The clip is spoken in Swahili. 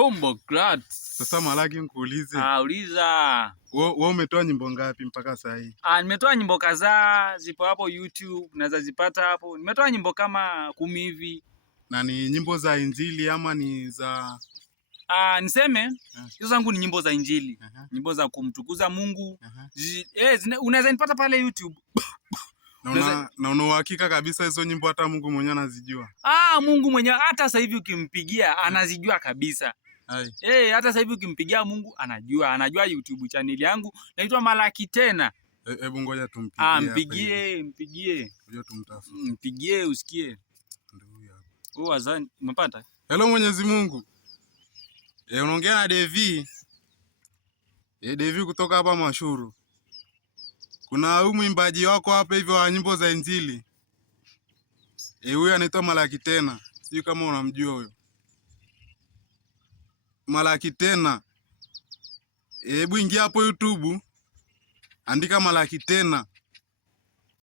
Bombo Clat. Sasa Malaki nikuulize. Uliza. Wewe umetoa nyimbo ngapi mpaka sasa hivi? Nimetoa nyimbo kadhaa, zipo hapo YouTube, naweza zipata hapo. Nimetoa nyimbo kama 10 hivi. Na ni nyimbo za Injili ama ni za niseme hizo zangu ni nyimbo za Injili. Nyimbo za kumtukuza Mungu. Unaweza nipata pale YouTube. Na una uhakika kabisa hizo nyimbo hata Mungu mwenyewe anazijua? Mungu mwenyewe hata sasa hivi ukimpigia anazijua kabisa. Hata sasa hivi ukimpigia Mungu anajua YouTube channel yangu naitwa Malaki tena. Hebu ngoja tumpigie. Mpigie. Ngoja tumtafute. Mpigie usikie. Ndio huyo hapo. Azani umepata? Hello Mwenyezi Mungu. Unaongea na Devi. Devi kutoka hapa Mashuru. Kuna huyu mwimbaji wako hapa hivyo wa nyimbo za Injili. Huyu anaitwa Malaki tena. Sijui kama unamjua huyo. Malaki tena. Hebu ingia hapo YouTube. Andika Malaki tena.